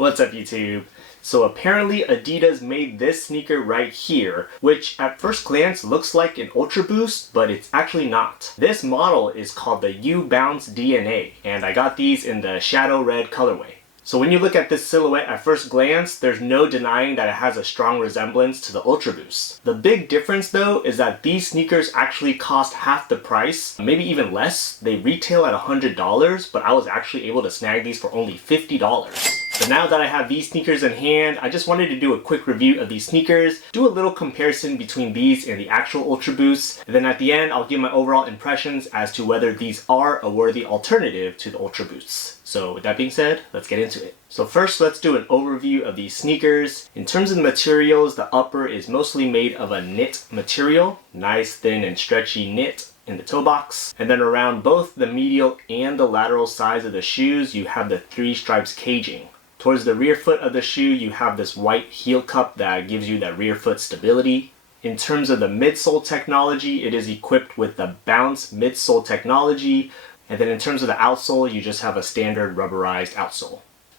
What's up YouTube? So apparently Adidas made this sneaker right here, which at first glance looks like an Ultraboost, but it's actually not. This model is called the UBounce DNA, and I got these in the shadow red colorway. So when you look at this silhouette at first glance, there's no denying that it has a strong resemblance to the Ultraboost. The big difference though is that these sneakers actually cost half the price, maybe even less. They retail at $100, but I was actually able to snag these for only $50. So now that I have these sneakers in hand, I just wanted to do a quick review of these sneakers, do a little comparison between these and the actual Ultraboost, and then at the end I'll give my overall impressions as to whether these are a worthy alternative to the Ultraboosts. So with that being said, let's get into it. So first let's do an overview of these sneakers. In terms of the materials, the upper is mostly made of a knit material, nice thin and stretchy knit in the toe box. And then around both the medial and the lateral sides of the shoes, you have the 3 stripes caging. Towards the rear foot of the shoe, you have this white heel cup that gives you that rear foot stability. In terms of the midsole technology, it is equipped with the Bounce midsole technology. And then in terms of the outsole, you just have a standard rubberized outsole.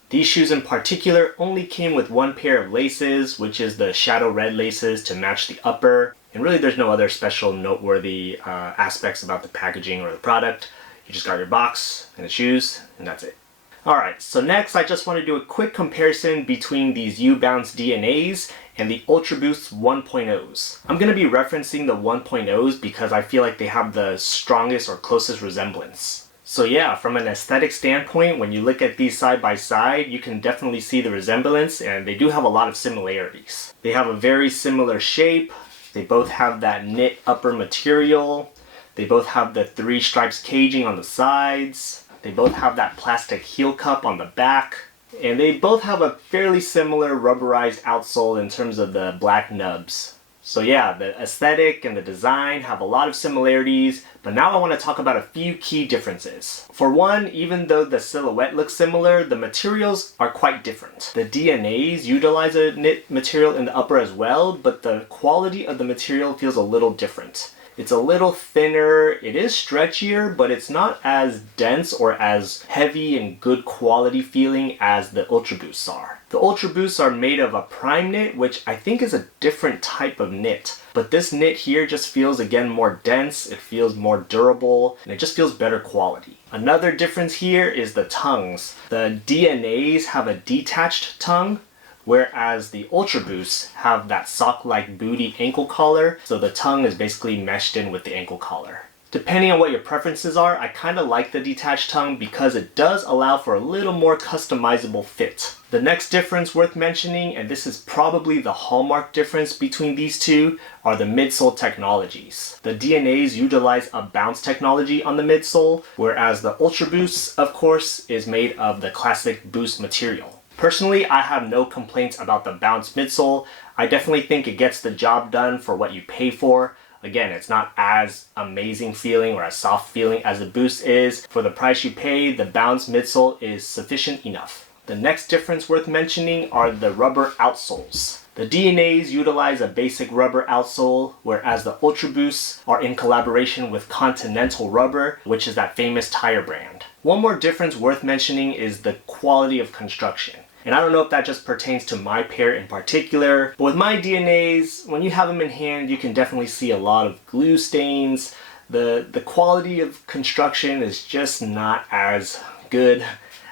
These shoes in particular only came with one pair of laces, which is the shadow red laces to match the upper. And really there's no other special noteworthy aspects about the packaging or the product. You just got your box and the shoes, and that's it. Alright, so next I just want to do a quick comparison between these UBounce DNAs and the Ultraboost 1.0s. I'm going to be referencing the 1.0s because I feel like they have the strongest or closest resemblance. So yeah, from an aesthetic standpoint, when you look at these side by side, you can definitely see the resemblance, and they do have a lot of similarities. They have a very similar shape, they both have that knit upper material, they both have the 3 stripes caging on the sides, they both have that plastic heel cup on the back, and they both have a fairly similar rubberized outsole in terms of the black nubs. So yeah, the aesthetic and the design have a lot of similarities, but now I want to talk about a few key differences. For one, even though the silhouette looks similar, the materials are quite different. The DNAs utilize a knit material in the upper as well, but the quality of the material feels a little different. It's a little thinner, it is stretchier, but it's not as dense or as heavy and good quality feeling as the Ultraboosts are. The Ultraboosts are made of a prime knit, which I think is a different type of knit. But this knit here just feels, again, more dense, it feels more durable, and it just feels better quality. Another difference here is the tongues. The DNAs have a detached tongue, whereas the Ultraboosts have that sock-like booty ankle collar, so the tongue is basically meshed in with the ankle collar. Depending on what your preferences are, I kind of like the detached tongue because it does allow for a little more customizable fit. The next difference worth mentioning, and this is probably the hallmark difference between these two, are the midsole technologies. The DNAs utilize a bounce technology on the midsole, whereas the Ultraboosts, of course, is made of the classic boost material. Personally, I have no complaints about the Bounce midsole. I definitely think it gets the job done for what you pay for. Again, it's not as amazing feeling or as soft feeling as the Boost is. For the price you pay, the Bounce midsole is sufficient enough. The next difference worth mentioning are the rubber outsoles. The DNAs utilize a basic rubber outsole, whereas the Ultraboosts are in collaboration with Continental Rubber, which is that famous tire brand. One more difference worth mentioning is the quality of construction. And I don't know if that just pertains to my pair in particular, but with my DNAs, when you have them in hand, you can definitely see a lot of glue stains. The quality of construction is just not as good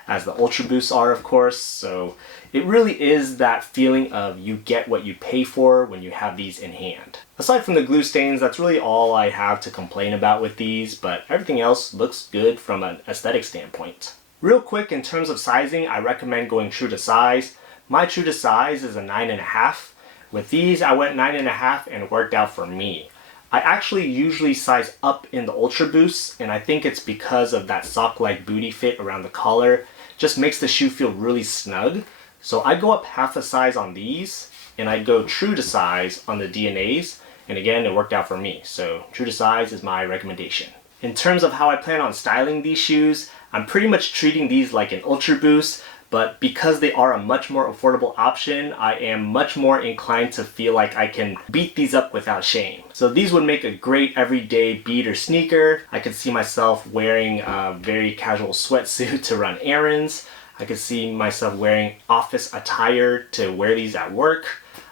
as the Ultraboosts are, of course, so it really is that feeling of you get what you pay for when you have these in hand. Aside from the glue stains, that's really all I have to complain about with these, but everything else looks good from an aesthetic standpoint. Real quick, in terms of sizing, I recommend going true to size. My true to size is a 9.5. With these, I went 9.5 and it worked out for me. I actually usually size up in the Ultraboosts, and I think it's because of that sock-like booty fit around the collar. Just makes the shoe feel really snug. So I go up half a size on these, and I go true to size on the DNAs, and again, it worked out for me. So true to size is my recommendation. In terms of how I plan on styling these shoes, I'm pretty much treating these like an Ultraboost, but because they are a much more affordable option, I am much more inclined to feel like I can beat these up without shame. So these would make a great everyday beat or sneaker. I could see myself wearing a very casual sweatsuit to run errands. I can see myself wearing office attire to wear these at work.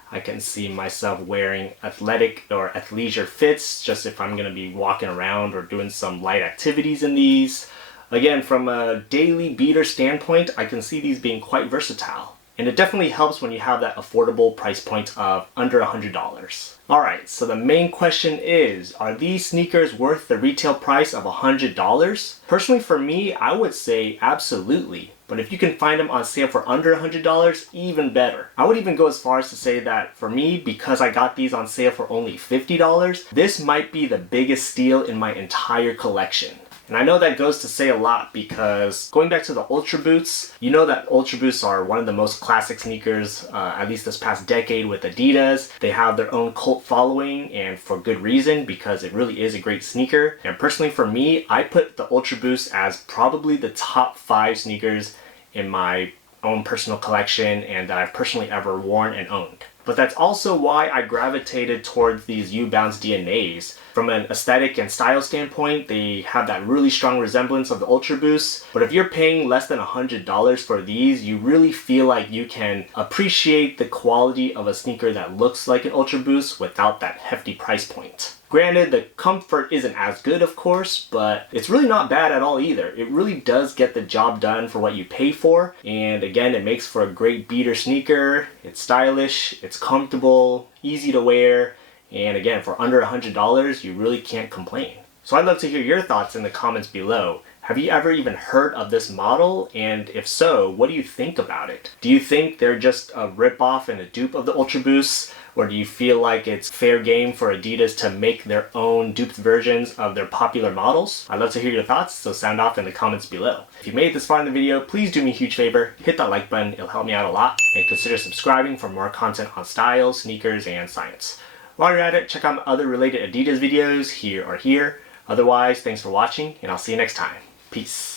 I can see myself wearing athletic or athleisure fits just if I'm going to be walking around or doing some light activities in these. Again, from a daily beater standpoint, I can see these being quite versatile. And it definitely helps when you have that affordable price point of under $100. Alright, so the main question is, are these sneakers worth the retail price of $100? Personally for me, I would say absolutely. But if you can find them on sale for under $100, even better. I would even go as far as to say that for me, because I got these on sale for only $50, this might be the biggest steal in my entire collection. And I know that goes to say a lot because going back to the Ultraboosts, you know that Ultraboosts are one of the most classic sneakers, at least this past decade with Adidas. They have their own cult following and for good reason because it really is a great sneaker. And personally for me, I put the Ultraboost as probably the top 5 sneakers in my own personal collection and that I've personally ever worn and owned. But that's also why I gravitated towards these UBounce DNAs. From an aesthetic and style standpoint, they have that really strong resemblance of the Ultraboost. But if you're paying less than $100 for these, you really feel like you can appreciate the quality of a sneaker that looks like an Ultraboost without that hefty price point. Granted, the comfort isn't as good, of course, but it's really not bad at all either. It really does get the job done for what you pay for. And again, it makes for a great beater sneaker. It's stylish, it's comfortable, easy to wear. And again, for under $100, you really can't complain. So I'd love to hear your thoughts in the comments below. Have you ever even heard of this model? And if so, what do you think about it? Do you think they're just a ripoff and a dupe of the Ultraboosts? Or do you feel like it's fair game for Adidas to make their own duped versions of their popular models? I'd love to hear your thoughts, so sound off in the comments below. If you made it this far in the video, please do me a huge favor, hit that like button, it'll help me out a lot, and consider subscribing for more content on style, sneakers, and science. While you're at it, check out my other related Adidas videos here or here. Otherwise, thanks for watching, and I'll see you next time. Peace.